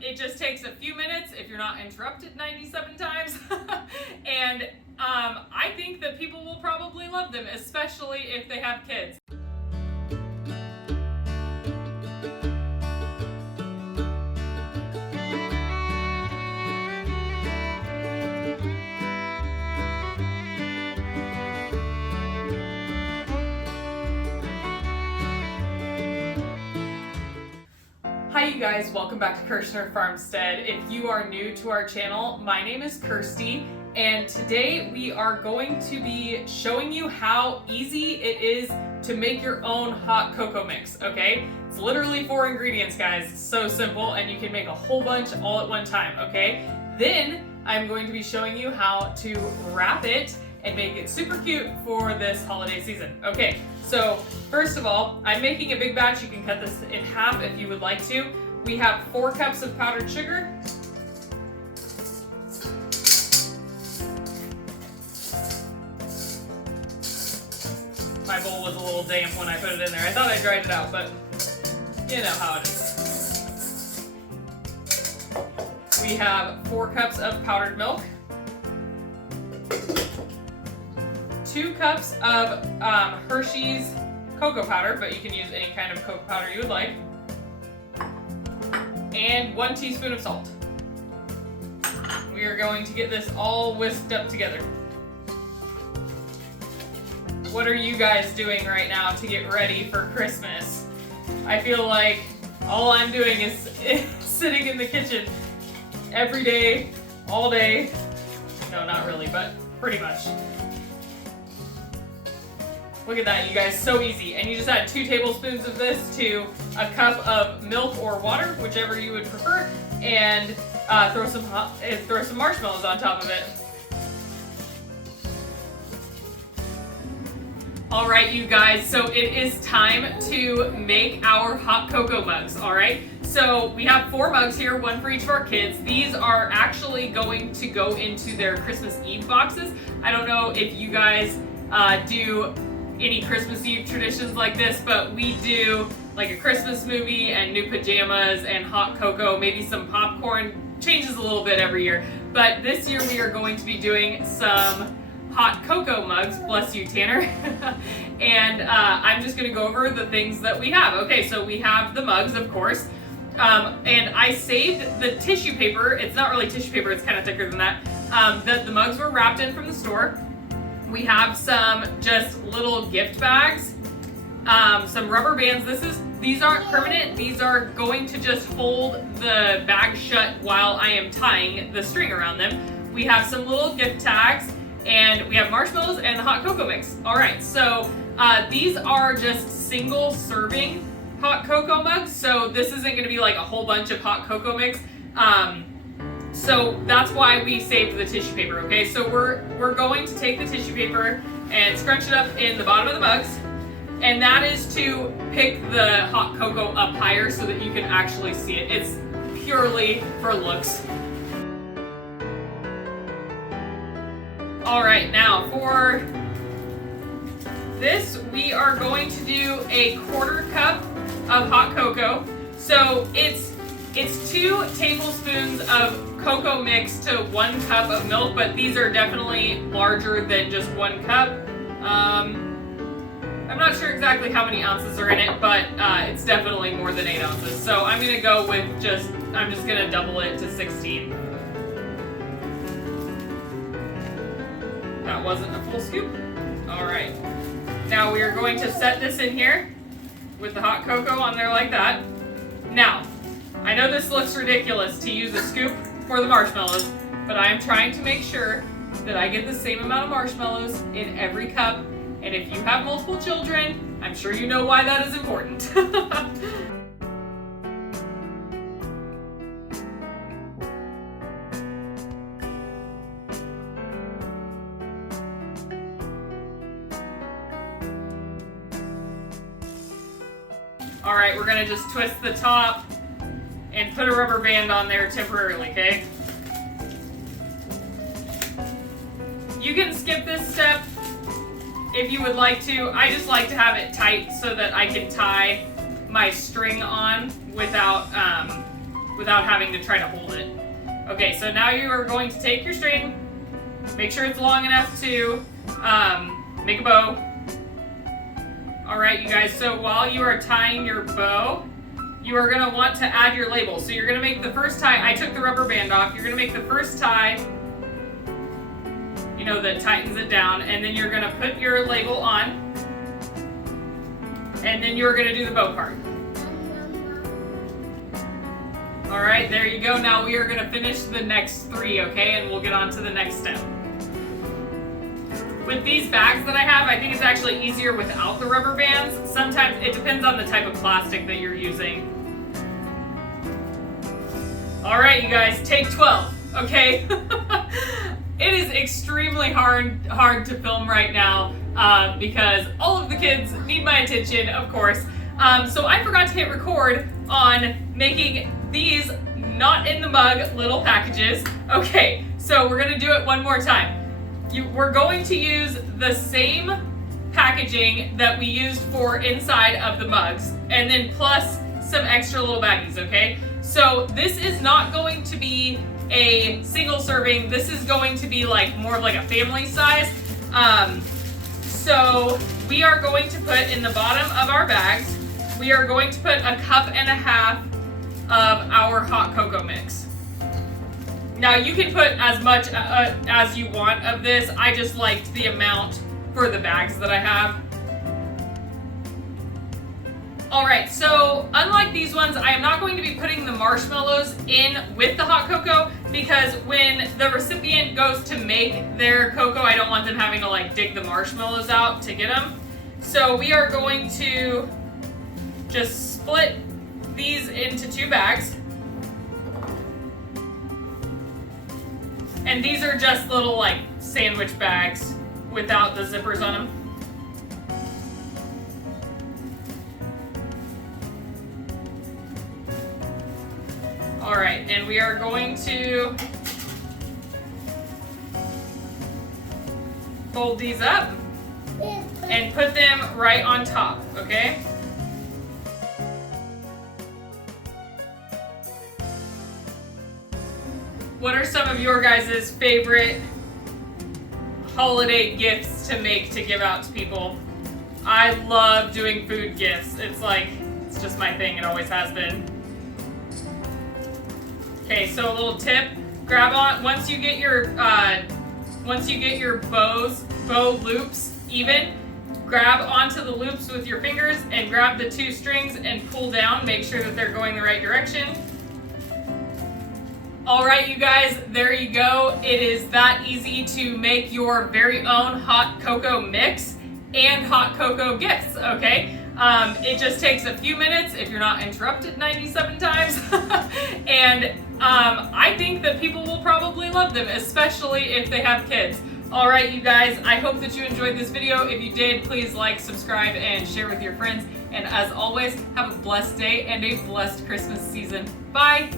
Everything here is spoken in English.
It just takes a few minutes if you're not interrupted 97 times. And I think that people will probably love them, especially if they have kids. Hi you guys, welcome back to Kirshner Farmstead. If you are new to our channel, my name is Kirsty, and today we are going to be showing you how easy it is to make your own hot cocoa mix, okay? It's literally 4 ingredients, guys. It's so simple, and you can make a whole bunch all at one time, okay? Then I'm going to be showing you how to wrap it and make it super cute for this holiday season. Okay, so first of all, I'm making a big batch. You can cut this in half if you would like to. We have 4 cups of powdered sugar. My bowl was a little damp when I put it in there. I thought I dried it out, but you know how it is. We have 4 cups of powdered milk. 2 cups of Hershey's cocoa powder, but you can use any kind of cocoa powder you would like. And 1 teaspoon of salt. We are going to get this all whisked up together. What are you guys doing right now to get ready for Christmas? I feel like all I'm doing is sitting in the kitchen every day, all day. No, not really, but pretty much. Look at that, you guys, so easy. And you just add 2 tablespoons of this to a cup of milk or water, whichever you would prefer, and throw some marshmallows on top of it. All right, you guys, so it is time to make our hot cocoa mugs, all right? So we have 4 mugs here, 1 for each of our kids. These are actually going to go into their Christmas Eve boxes. I don't know if you guys do any Christmas Eve traditions like this, but we do like a Christmas movie and new pajamas and hot cocoa, maybe some popcorn. Changes a little bit every year, but this year we are going to be doing some hot cocoa mugs. Bless you, Tanner. And I'm just going to go over the things that we have. Okay, so we have the mugs, of course, and I saved the tissue paper. It's not really tissue paper, it's kind of thicker than that. The mugs were wrapped in from the store. We have some just little gift bags, some rubber bands. These aren't permanent. These are going to just hold the bag shut while I am tying the string around them. We have some little gift tags, and we have marshmallows and the hot cocoa mix. All right, so these are just single serving hot cocoa mugs. So this isn't going to be like a whole bunch of hot cocoa mix. So that's why we saved the tissue paper, okay? So we're going to take the tissue paper and scrunch it up in the bottom of the mugs, and that is to pick the hot cocoa up higher so that you can actually see it. It's purely for looks. All right, now for this, we are going to do a 1/4 cup of hot cocoa. So it's 2 tablespoons of cocoa mix to 1 cup of milk, but these are definitely larger than just 1 cup. I'm not sure exactly how many ounces are in it, but it's definitely more than 8 ounces. So I'm gonna go with I'm just gonna double it to 16. That wasn't a full scoop. All right. Now we are going to set this in here with the hot cocoa on there like that. Now, I know this looks ridiculous to use a scoop for the marshmallows, but I am trying to make sure that I get the same amount of marshmallows in every cup. And if you have multiple children, I'm sure you know why that is important. All right, we're gonna just twist the top and put a rubber band on there temporarily, okay? You can skip this step if you would like to. I just like to have it tight so that I can tie my string on without without having to try to hold it. Okay, so now you are going to take your string, make sure it's long enough to make a bow. All right, you guys, so while you are tying your bow, you are gonna want to add your label. So you're gonna make the first tie, I took the rubber band off, you're gonna make the first tie, you know, that tightens it down, and then you're gonna put your label on, and then you're gonna do the bow part. All right, there you go. Now we are gonna finish the next 3, okay? And we'll get on to the next step. With these bags that I have, I think it's actually easier without the rubber bands. Sometimes it depends on the type of plastic that you're using. All right, you guys, take 12, okay? It is extremely hard to film right now because all of the kids need my attention, of course. So I forgot to hit record on making these not in the mug little packages. Okay, so we're gonna do it one more time. We're going to use the same packaging that we used for inside of the mugs, and then plus some extra little baggies, okay? So this is not going to be a single serving. This is going to be like more of like a family size. So we are going to put in the bottom of our bags, we are going to put 1.5 cups of our hot cocoa mix. Now you can put as much as you want of this. I just liked the amount for the bags that I have. All right, so unlike these ones, I am not going to be putting the marshmallows in with the hot cocoa because when the recipient goes to make their cocoa, I don't want them having to like dig the marshmallows out to get them. So we are going to just split these into 2 bags. And these are just little like sandwich bags without the zippers on them. All right, and we are going to fold these up and put them right on top, okay? What are some of your guys' favorite holiday gifts to make to give out to people? I love doing food gifts. It's just my thing. It always has been. Okay, so a little tip: grab on once you get your bow loops even. Grab onto the loops with your fingers and grab the 2 strings and pull down. Make sure that they're going the right direction. All right, you guys, there you go. It is that easy to make your very own hot cocoa mix and hot cocoa gifts, okay? It just takes a few minutes if you're not interrupted 97 times. And I think that people will probably love them, especially if they have kids. All right, you guys, I hope that you enjoyed this video. If you did, please like, subscribe, and share with your friends. And as always, have a blessed day and a blessed Christmas season. Bye.